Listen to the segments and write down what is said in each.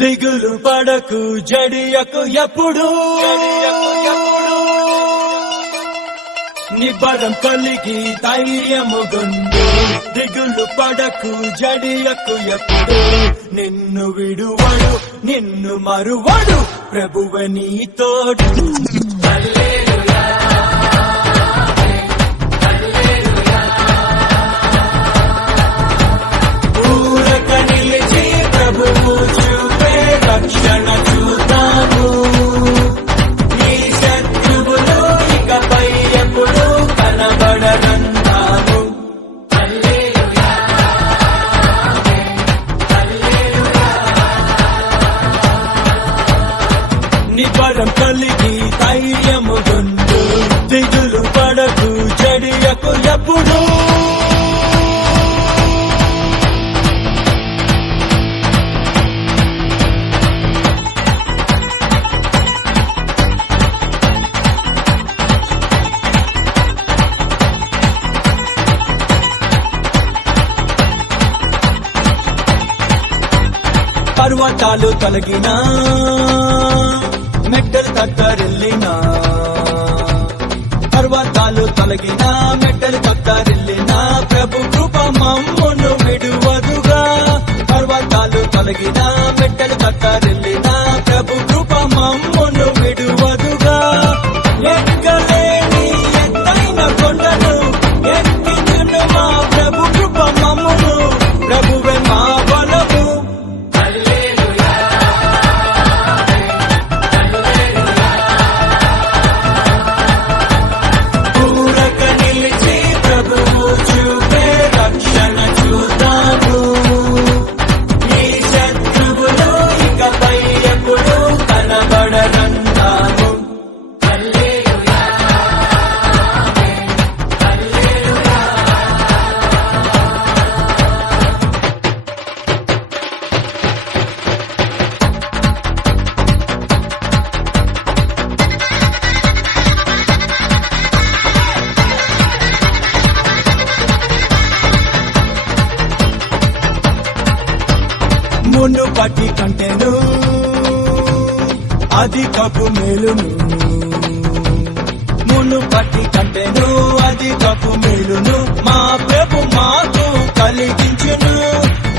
దిగులు పడకు జడియకు ఎప్పుడు నిబ్బరం కలిగి ధైర్యముగుండు దిగులు పడకు జడియకు ఎప్పుడు నిన్ను విడువడు నిన్ను మరువడు ప్రభువ నీ తోడు ఊరక నిలిచి ప్రభువు చూపే రక్షణ చూద్దాము నీ శత్రువులు ఇకపై ఎప్పుడు కనబడనంటాము నిబ్బరం కలిగి ధైర్యముగుండు దిగులు పడకు జడియకు ఎప్పుడు పర్వతాలు తొలగినా మెట్టలు తత్తరిల్లినా పర్వతాలు తొలగినా మెట్టలు తత్తరిల్లినా ప్రభు కృప మమ్మును విడువదుగా పర్వతాలు తొలగినా మెట్టలు తత్తరిల్లినా ప్రభు కృప మమ్మును విడువదుగా ఎక్కలేని ఎత్తైన కొండను ఎక్కించును మా ప్రభు కృప మమ్మును ప్రభువే మా బలము మునుపటి కంటెను అధికపు మేలును మునుపటి కంటెను అధికపు మేలును మా ప్రభు మాకు కలిగించును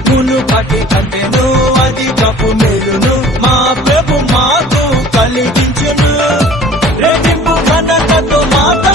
మునుపటి కంటెను అధికపు మేలును మా ప్రభు మాకు కలిగించును రెట్టింపు ఘనతతో మాత